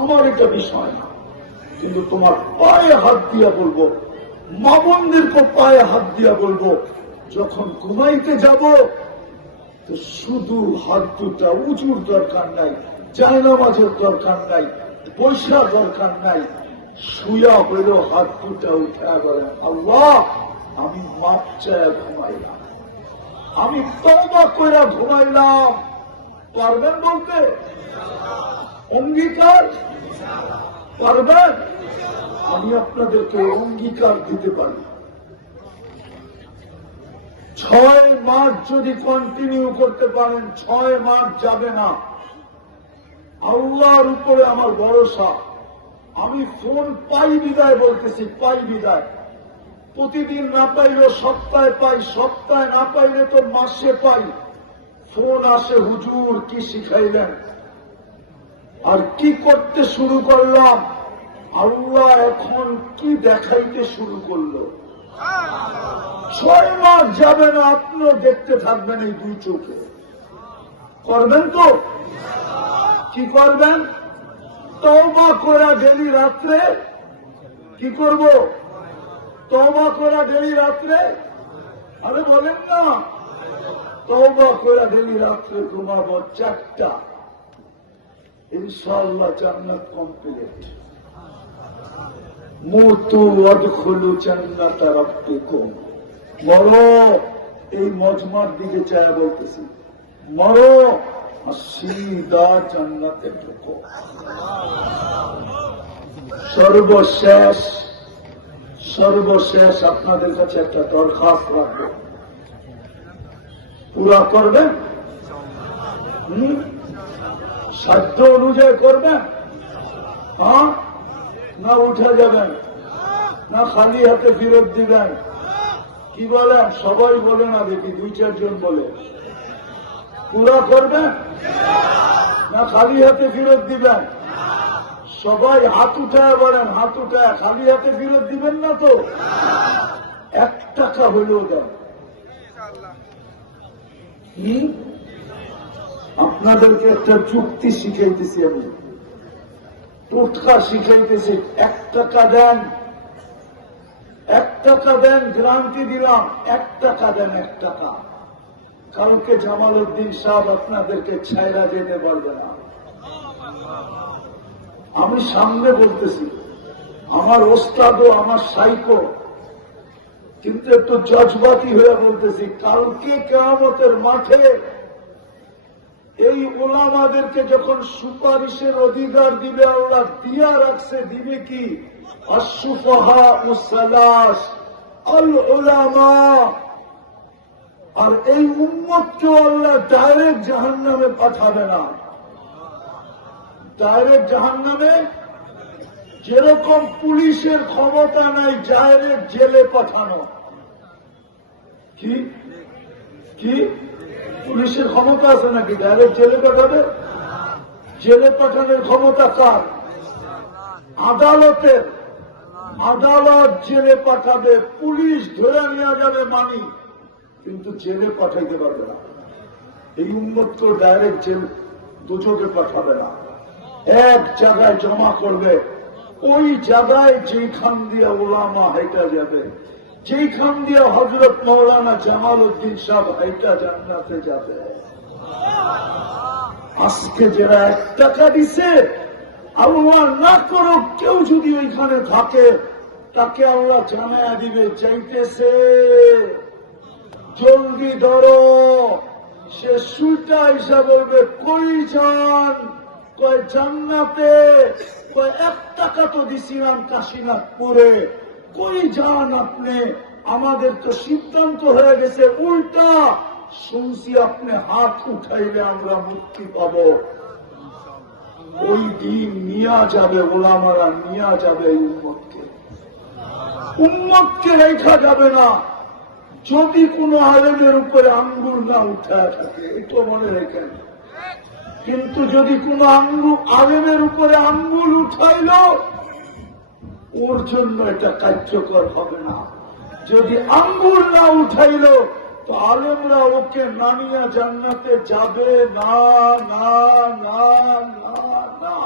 আমার এটা বিষয়। না কিন্তু তোমার পায়ে হাত দিয়া বলব, মা বোনদেরকে পায়ে হাত দিয়া বলব, যখন ঘুমাইতে যাব, তো শুধু হাত দুটা উঁচুর দরকার নাই জায়নামাজের দরকার নাই পয়সা দরকার নাই শুয়া হইলেও হাত দুটা উঠা বলেন আল্লাহ, আমি মাপ চায় ঘুমাইলাম। আমি তবা কইরা ঘুমাইলাম। পারবেন বলতে? অঙ্গীকার? পারবেন আমি আপনাদেরকে অঙ্গীকার দিতে পারি। ছয় মাস যদি কন্টিনিউ করতে পারেন, ছয় মাস যাবে না। আল্লাহর উপরে আমার ভরসা। আমি ফোন পাই বিদায় বলতেছি, পাই বিদায়। প্রতিদিন না পাইলেও সপ্তাহে পাই, সপ্তাহে না পাইলে তো মাসে পাই। ফোন আসে, হুজুর কি শিখাইলেন? আর কি করতে শুরু করলাম? আল্লাহ এখন কি দেখাইতে শুরু করল? ছয় মাস যাবে না, আপনিও দেখতে থাকবেন এই দুই চোখে। করবেন তো? কি করবেন? তবা করা ডেলি রাত্রে? কি করব? তবা করা ডেলি রাত্রে? আরে বলেন না। তবা করা ডেলি রাত্রে ঘুমাবো চারটা। ইনশাল্লাহ জান্নাত কমপ্লিট মুতু অদখলু জান্নাত রাব্বিকুম। মরো, এই মজমার দিকে চায় বলতেছি। মরো সিদা জান্নাতে ঢুকো। সর্বশেষ সর্বশেষ আপনাদের কাছে একটা দরখাস্ত রাখব। পুরা করবেন? হুম? সাধ্য অনুযায়ী করবেন হ্যাঁ? না উঠে যাবেন? না খালি হাতে ফেরত দিবেন? কি বলেন সবাই বলে না দেখি, দুই চারজন বলে। পুরা করবেন না খালি হাতে ফেরত দিবেন? সবাই হাত উঠায় বলেন, হাত উঠায়। খালি হাতে ফেরত দিবেন না তো? এক টাকা হলেও দেন? আপনাদেরকে একটা চুক্তি শিখাইতেছি আমি। টোটকা শিখাইতেছি, এক টাকা দেন, এক টাকা দেন গ্রান্তি দিলাম, এক টাকা দেন, এক টাকা। কালকে জামাল উদ্দিন সাহেব আপনাদেরকে ছায়রা যেতে পারবে না। আমি সামনে বলতেছি, আমার ওস্তাদ ও আমার সাইকো, কিন্তু একটু জজবাতি হয়ে বলতেছি, কালকে কেয়ামতের মাঠে এই ওলামাদেরকে যখন সুপারিশের অধিকার দিবে, আল্লাহ দিয়া রাখছে, দিবে কি? অসুফহা মুসালাস আল ওলামা আর এই উম্মতকে আল্লাহ ডাইরেক্ট জাহান নামে পাঠাবে না। ডাইরেক্ট জাহান নামে যেরকম পুলিশের ক্ষমতা নাই ডাইরেক্ট জেলে পাঠানো। কি? কি? পুলিশের ক্ষমতা আছে নাকি? ডাইরেক্ট জেলে পাঠাবে? জেলে পাঠানোর ক্ষমতা কার? আদালতের। আদালত জেলে পাঠাবে, পুলিশ ধরে নেওয়া যাবে মানি, কিন্তু জেলে পাঠাইতে পারবে না। এই উন্মত্ত ডাইরেক্ট জেল দুচোখে পাঠাবে না। এক জায়গায় জমা করবে, ওই জায়গায় যেখান দিয়ে ওলামা হাইটা যাবে যেখান দিয়ে হজরত মৌলানা জামাল উদ্দিন সাহেব হাইটা জান্নাতে যাবে। আজকে যারা এক টাকা দিছে, আল্লাহ না করো কেউ যদি ওইখানে থাকে, তাকে আল্লাহ জানায়া দিবে চাইতেছে জলদি ধরো। সে সুইটা হিসাব বলবে, কই যান? কয় জান্নাতে? কয় এক টাকা তো দিছিলাম কাশীনাথপুরে। কই যান আপনি? আমাদের তো সিদ্ধান্ত হয়ে গেছে, উল্টা শুনছি আপনি হাত উঠাইলে আমরা মুক্তি পাব। ওই দিন নিয়া যাবে, ওলামারা নিয়া যাবে উন্মতকে উন্মতকে রেখা যাবে না। যদি কোনো আলেমের উপরে আঙ্গুর না উঠায় থাকে এটা মনে রেখেন। কিন্তু যদি কোনো আঙ্গুর আলেমের উপরে আঙ্গুল উঠাইল ওর জন্য এটা কার্যকর হবে না। যদি আঙ্গুল না উঠাইল, তো আলমরা ওকে নামিয়া জান্নাতে যাবে না না না না না।